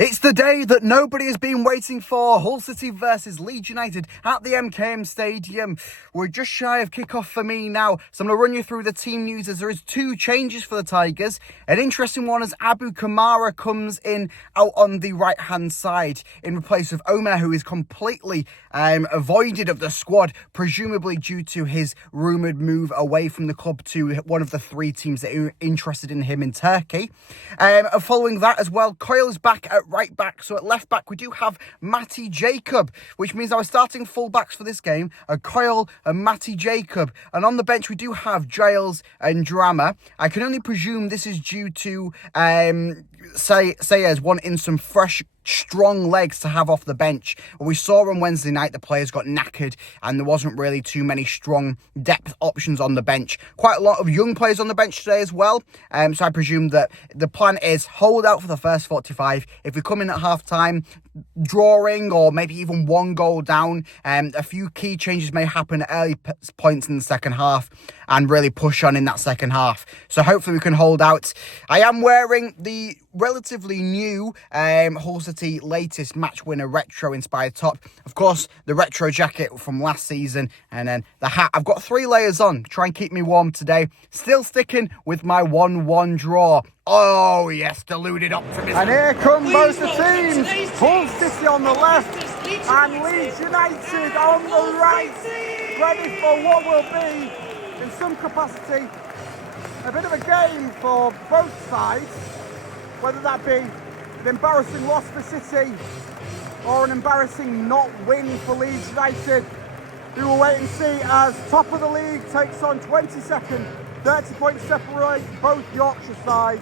It's the day that nobody has been waiting for. Hull City versus Leeds United at the MKM Stadium. We're just shy of kickoff for me now, so I'm going to run you through the team news as there is two changes for the Tigers. An interesting one as Kamara comes in out on the right-hand side in place of Omer, who is completely avoided of the squad, presumably due to his rumoured move away from the club to one of the three teams that are interested in him in Turkey. Following that as well, Coyle is back at right back, so at left back we do have Matty Jacob, which means our starting full backs for this game are Coyle and Matty Jacob, and on the bench we do have Giles and Drama. I can only presume this is due to Sayers wanting some fresh, strong legs to have off the bench. We saw on Wednesday night the players got knackered and there wasn't really too many strong depth options on the bench. Quite a lot of young players on the bench today as well, so I presume that the plan is hold out for the first 45. If we come in at half time drawing or maybe even one goal down, a few key changes may happen at early points in the second half and really push on in that second half. So hopefully we can hold out. I am wearing the relatively new Hull City latest match winner retro inspired top. Of course, the retro jacket from last season, and then the hat. I've got 3 layers on, try and keep me warm today. Still sticking with my 1-1 draw. Oh yes, deluded optimism. And here come both the teams. Hull City on the left and Leeds United on the right, ready for what will be, in some capacity, a bit of a game for both sides. Whether that be an embarrassing loss for City or an embarrassing not win for Leeds United. We will wait and see as top of the league takes on 22nd. 30 points separate both Yorkshire sides.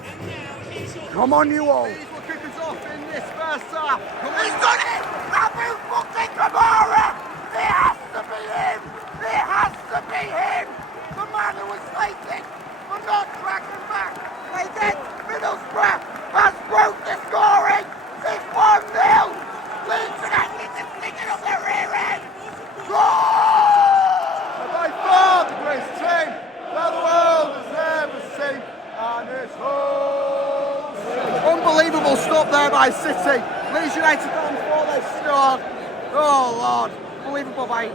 Come on, you all. Leeds will kick us off in this first half. He's done it! Abu fucking Kamara! It has to be him! It has to be him! The man who was slated for not tracking back against Middlesbrough has broke the scoring! It's 1-0! Leeds United is sticking up their rear end! Goal! And by far the greatest team that the world has ever seen, and it's Hull City. Unbelievable stop there by City. Leeds United got on before they scored. Oh Lord, unbelievable by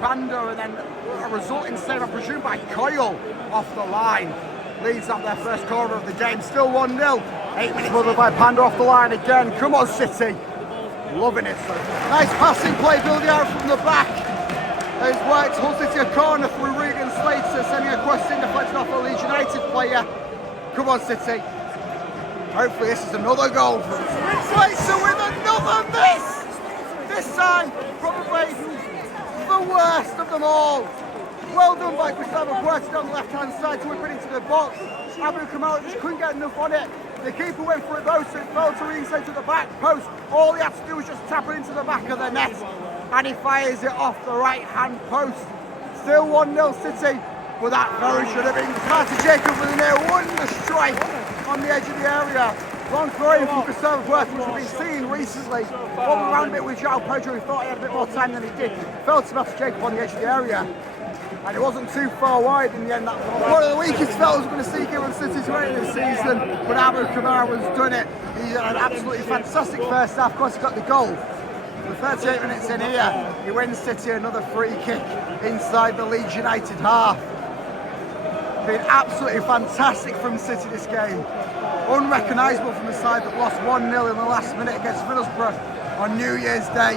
Panda, and then a resulting save, I presume, by Coyle off the line. Leeds up their first corner of the game, still 1-0. 8 minutes smothered by Panda off the line again. Come on, City. Loving it. Nice passing play, buildup from the back. It's worked. Hull City a corner through Regan Slater, sending a question deflected off a Leeds United player. Come on, City. Hopefully this is another goal for us. Slater with another miss. This time, probably the worst of them all. Well done by Gustavo Puerta on the left-hand side to whip it into the box. Abu Kamara just couldn't get enough on it. The keeper went for it though, so it fell to Regan Slater to the back post. All he had to do was just tap it into the back of the net, and he fires it off the right-hand post. Still 1-0 City, but that very should have been Matty Jacob with a near wonder strike on the edge of the area. Long throw in from Gustavo Puerta, which we've been seeing recently. Bobbing around a bit with João Pedro, who thought he had a bit more time than he did. Fell to Matty Jacob on the edge of the area, and it wasn't too far wide in the end. That one of the weakest spells we're going to see given City's rate this season, but Abu Kamara has done it. He had an absolutely fantastic first half. Of course, he got the goal. The 38 minutes in here, he wins City another free kick inside the Leeds United half. Been absolutely fantastic from City this game. Unrecognisable from the side that lost 1-0 in the last minute against Middlesbrough on New Year's Day.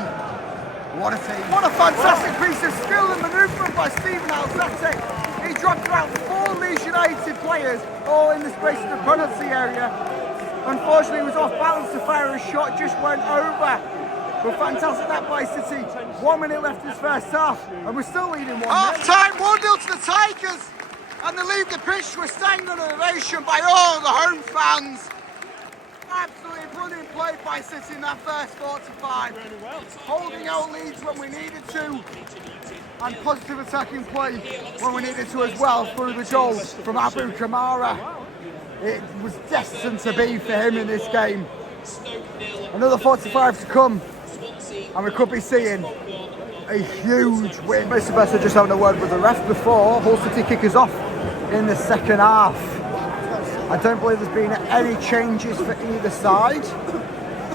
What a team. What a fantastic piece of skill and manoeuvring by Steven Alzate. He dropped about 4 Leeds United players all in the space of the penalty area. Unfortunately, he was off balance to fire a shot, just went over. But fantastic that by City. 1 minute left in this first half, and we're still leading 1-0. Half time, 1-0 to the Tigers, and they leave the pitch to a standing ovation by all the home fans. Absolutely brilliant play by City in that first 45. Holding out Leeds when we needed to, and positive attacking play when we needed to as well through the goal from Abu Kamara. It was destined to be for him in this game. Another 45 to come, and we could be seeing a huge win. Mr. Besser just having a word with the ref before Hull City kick us off in the second half. I don't believe there's been any changes for either side.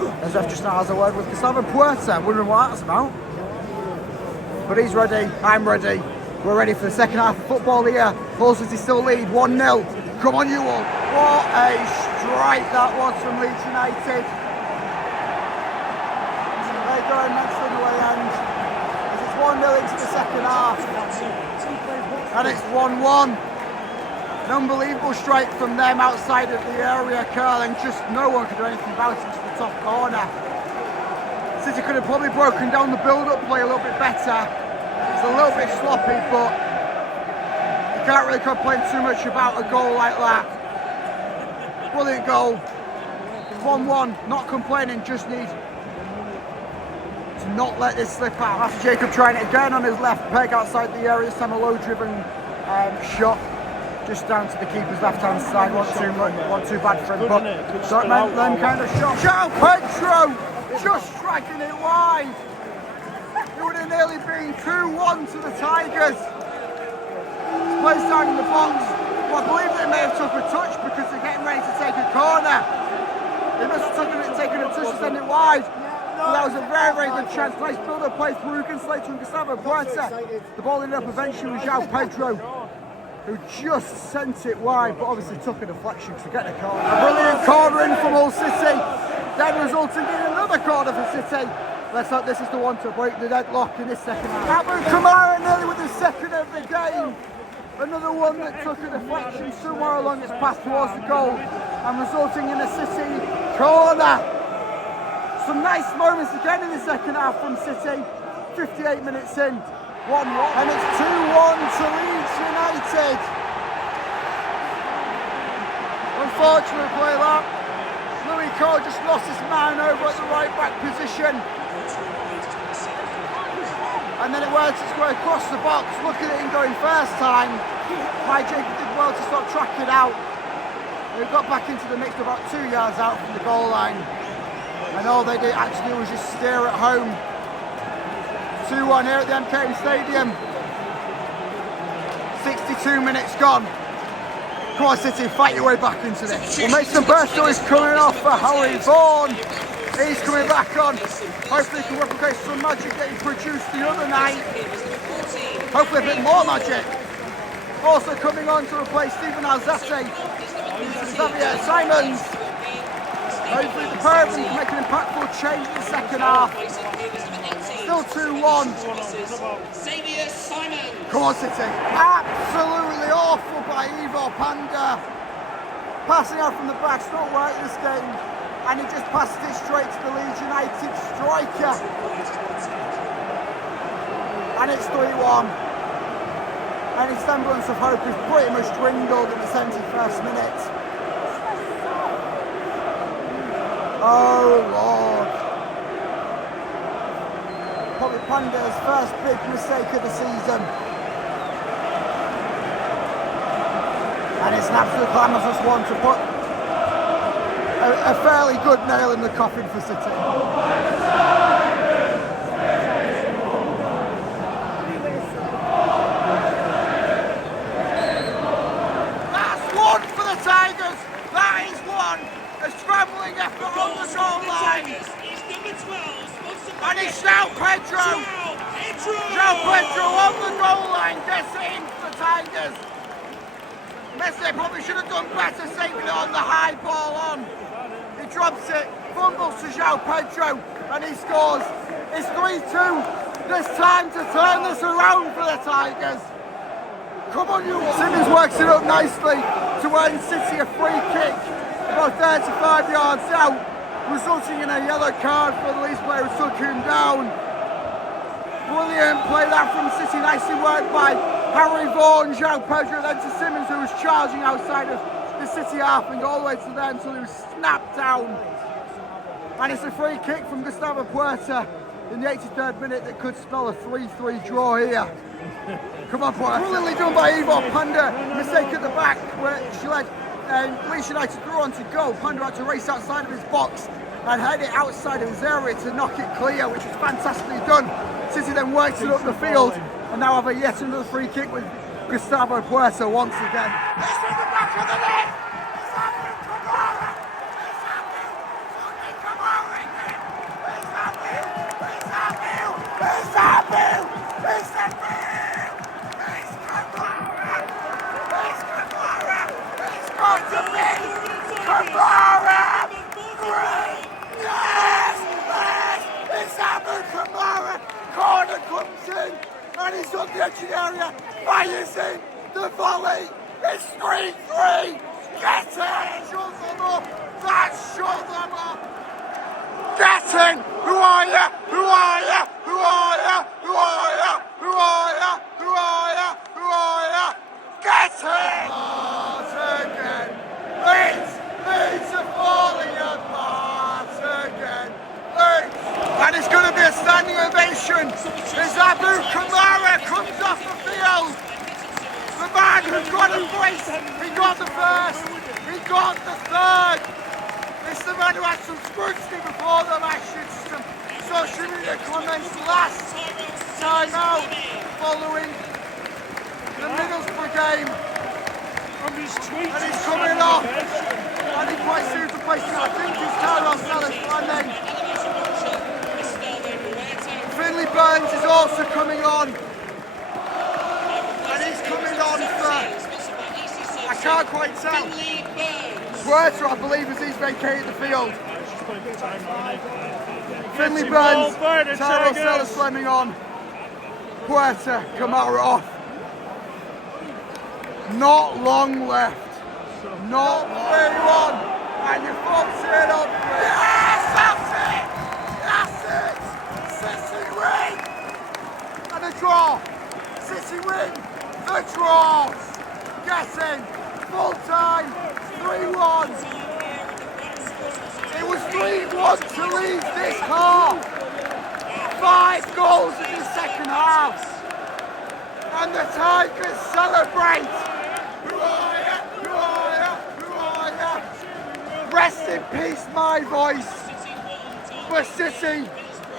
As ref just now has a word with Gustavo Puerta, wondering what that's about. But he's ready, I'm ready. We're ready for the second half of football here. Hull City still lead 1-0. Come on, you all. What a strike that was from Leeds United. They go immensely in the way end. It's 1-0 into the second half. And it's 1-1. An unbelievable strike from them outside of the area, Carl, and just no one could do anything about it to the top corner. City could have probably broken down the build-up play a little bit better. It's a little bit sloppy, but you can't really complain too much about a goal like that. Brilliant goal. 1-1, not complaining, just need to not let this slip out. After Jacob trying it again on his left peg outside the area, this time a low-driven shot. Just down to the keeper's left-hand side, one too bad for him, but don't make them kind of shots. João Pedro just striking it wide. It would have nearly been 2-1 to the Tigers. Plays down in the box. Well, I believe they may have took a touch because they're getting ready to take a corner. They must have taken a touch to send it wide. But that was a very, very good chance. Nice build-up play through Slater and Gustavo Puerta. The ball ended up eventually with João Pedro, who just sent it wide, but obviously took a deflection to get the corner. A brilliant corner in from Hull City, then resulting in another corner for City. Let's hope this is the one to break the deadlock in this second half. Kamara nearly with the second of the game. Another one that took a deflection somewhere along its path towards the goal and resulting in a City corner. Some nice moments again in the second half from City. 58 minutes in. 1-1, and it's 2-1 to Leeds United. Unfortunately, play that. Louis Cole just lost his man over at the right back position. And then it works its way across the box. Look at it in going first time. My Jacob did well to stop tracking out. They got back into the mix about 2 yards out from the goal line. And all they did actually was just steer at home. 2-1 here at the MKM Stadium. 62 minutes gone. Come on, City, fight your way back into this. Well, Mason Burstow is coming off for Harry Vaughan. He's coming back on. Hopefully he can replicate some magic that he produced the other night. Hopefully a bit more magic. Also coming on to replace Stephen Alzate. Xavier Simons. Hopefully the pair of them can make an impactful change in the second half. Still 2-1. Come on, City. Absolutely awful by Ivo Panda. Passing out from the back, it's not right this game. And he just passed it straight to the Leeds United striker. And it's 3-1. Any semblance of hope is pretty much dwindled in the 71st minute. Oh, Lord. Probably Panda's first big mistake of the season. And it's an absolute clamorous one to put a fairly good nail in the coffin for City. That's one for the Tigers. That is one. A scrambling effort on the goal line. And it's João Pedro. João Pedro on the goal line gets it in for the Tigers. Messi probably should have done better saving it on the high ball on. He drops it, fumbles to João Pedro, and he scores. It's 3-2. There's time to turn this around for the Tigers. Come on, you. Simmons works it up nicely to earn City a free kick about 35 yards out, resulting in a yellow card for the Leeds player who took him down. Brilliant play that from City, nicely worked by Harry Vaughan, João Pedro, then to Simmons, who was charging outside of the City half and all the way to there until he was snapped down. And it's a free kick from Gustavo Puerta in the 83rd minute that could spell a 3-3 draw here. Come on, Puerta. Brilliantly done by Ivo Panda. Mistake at the back where she led Leeds United through on to goal. Panda had to race outside of his box and head it outside of his area to knock it clear, which was fantastically done. City then works it up the field and now have a yet another free kick with Gustavo Puerta once again. It's from the back of the net! It's happened, Kamara! It's happened! Fucking Kamara! in, and he's on the edge of the area. Fires in the volley. It's 3-3. Get it! Shut them up. That's shut them up. Get in! Who are you? Who are you? Who are you? Who are you? Who are you? Who are you? Who are you? Get in! Again. Leeds are falling apart again. Leeds. And it's going to be a standing ovation as Abu Kamara comes off the field. The man who got a brace. He got the first. He got the third. It's the man who had some scrutiny before the match. Some social media comments last time out following the Middlesbrough game. And he's coming off. And he quite soon to place. I think he's Tyrell Sellers, my name. Finley Burns is also coming on. And he's coming on for, I can't quite tell. Huerta, I believe, as he's vacated the field. Finley Burns, Tyrell Sellers slamming on. Huerta, Kamara off. Not long left. Not 3-1. And you fucked it up. Yes, that's it. That's it. City win. And a draw. City win. The draws. Getting full time. 3-1. It was 3-1 to leave this half. 5 goals in the second half. And the Tigers celebrate. Who are you? Who are you? Who are you? Rest in peace, my voice. But City,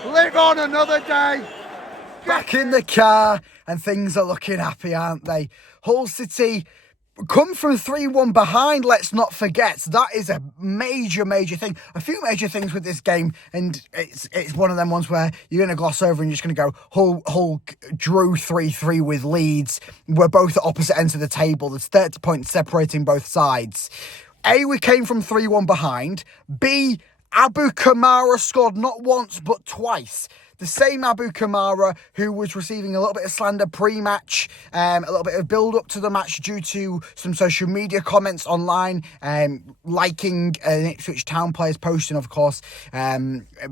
live on another day. Back in the car, and things are looking happy, aren't they? Hull City come from 3-1 behind, let's not forget. That is a major thing. A few major things with this game, and it's one of them ones where you're going to gloss over and you're just going to go, Hull drew 3-3 with Leeds. We're both at opposite ends of the table. There's 30 points separating both sides. A, we came from 3-1 behind. B, Abu Kamara scored not once but twice. The same Abu Kamara who was receiving a little bit of slander pre-match, a little bit of build-up to the match due to some social media comments online, liking an Ipswich Town players posting, of course,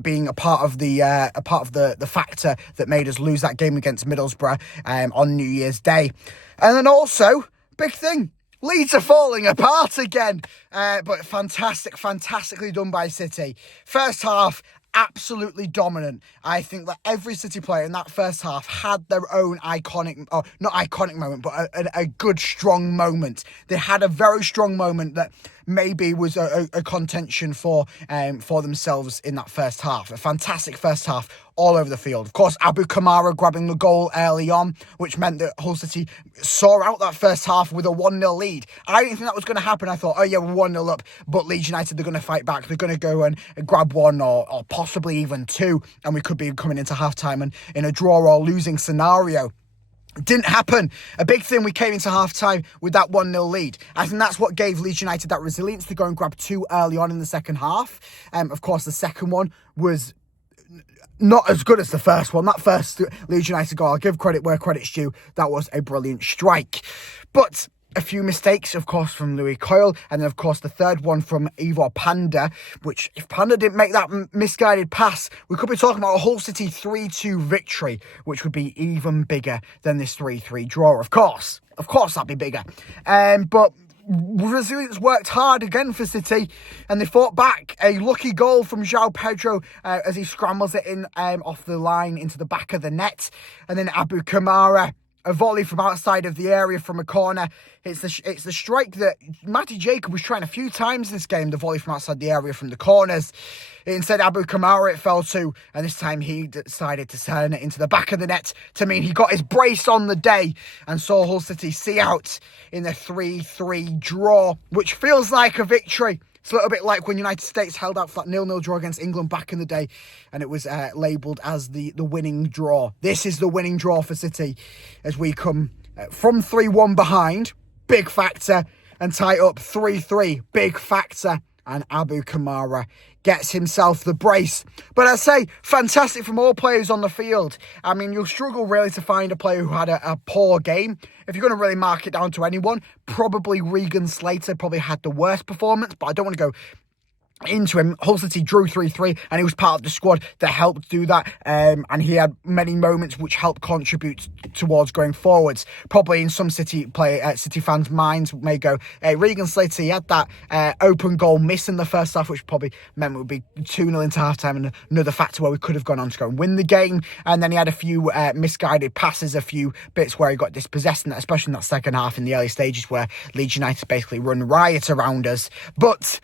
being a part of the factor that made us lose that game against Middlesbrough on New Year's Day. And then also, big thing, Leeds are falling apart again, but fantastically done by City. First half, absolutely dominant. I think that every City player in that first half had their own not iconic moment, but a good, strong moment. They had a very strong moment that maybe was a contention for themselves in that first half. A fantastic first half all over the field. Of course, Abu Kamara grabbing the goal early on, which meant that Hull City saw out that first half with a 1-0 lead. I didn't think that was going to happen. I thought, oh yeah, we're 1-0 up, but Leeds United, they're going to fight back. They're going to go and grab one or possibly even two, and we could be coming into half-time and in a draw or losing scenario. Didn't happen. A big thing, we came into half-time with that 1-0 lead. I think that's what gave Leeds United that resilience to go and grab two early on in the second half. Of course, the second one was not as good as the first one. That first Leeds United goal, I'll give credit where credit's due. That was a brilliant strike. But a few mistakes, of course, from Louis Coyle. And then, of course, the third one from Ivor Panda, which, if Panda didn't make that misguided pass, we could be talking about a Hull City 3-2 victory, which would be even bigger than this 3-3 draw. Of course, that'd be bigger. But resilience worked hard again for City, and they fought back. A lucky goal from João Pedro as he scrambles it in off the line into the back of the net. And then Abu Kamara, a volley from outside of the area from a corner. It's the strike that Matty Jacob was trying a few times this game, the volley from outside the area from the corners. Instead, Abu Kamara it fell to, and this time he decided to turn it into the back of the net to mean he got his brace on the day and saw Hull City see out in the 3-3 draw, which feels like a victory. It's a little bit like when United States held out for that 0-0 draw against England back in the day, and it was labelled as the winning draw. This is the winning draw for City as we come from 3-1 behind, big factor, and tie up 3-3, big factor. and Abu Kamara gets himself the brace. But I say, fantastic from all players on the field. I mean, you'll struggle really to find a player who had a poor game. If you're going to really mark it down to anyone, probably Regan Slater probably had the worst performance, but I don't want to go into him. Hull City drew 3-3 and he was part of the squad that helped do that, and he had many moments which helped contribute towards going forwards. Probably in some City fans' minds may go, Regan Slater, he had that open goal miss in the first half, which probably meant it would be 2-0 into half-time, and another factor where we could have gone on to go and win the game. And then he had a few misguided passes, a few bits where he got dispossessed, and especially in that second half in the early stages where Leeds United basically run riot around us. But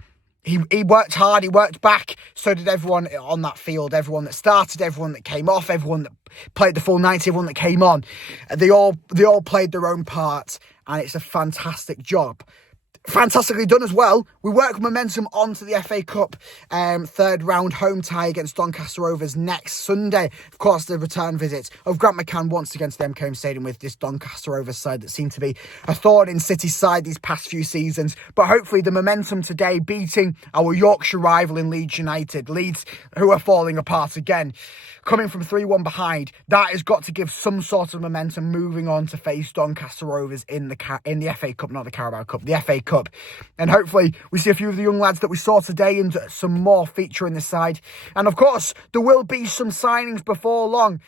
He worked hard, he worked back, so did everyone on that field, everyone that started, everyone that came off, everyone that played the full 90, everyone that came on. They all played their own part, and it's a fantastic job. Fantastically done as well. We work momentum onto the FA Cup third round home tie against Doncaster Rovers next Sunday. Of course, the return visit of Grant McCann once again to the MKM Stadium with this Doncaster Rovers side that seemed to be a thorn in City's side these past few seasons. But hopefully the momentum today, beating our Yorkshire rival in Leeds United, Leeds, who are falling apart again, coming from 3-1 behind, that has got to give some sort of momentum moving on to face Doncaster Rovers in the FA Cup, not the Carabao Cup, the FA Cup. And hopefully we see a few of the young lads that we saw today and some more feature in the side. And of course, there will be some signings before long.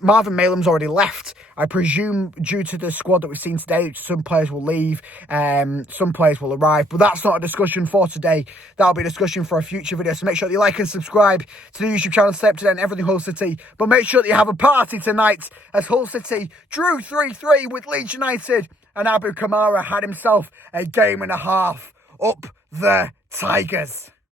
Marvin Malam's already left. I presume due to the squad that we've seen today, some players will leave, some players will arrive. But that's not a discussion for today. That'll be a discussion for a future video. So make sure that you like and subscribe to the YouTube channel, stay up to date on everything Hull City. But make sure that you have a party tonight as Hull City drew 3-3 with Leeds United, and Abu Kamara had himself a game and a half. Up the Tigers.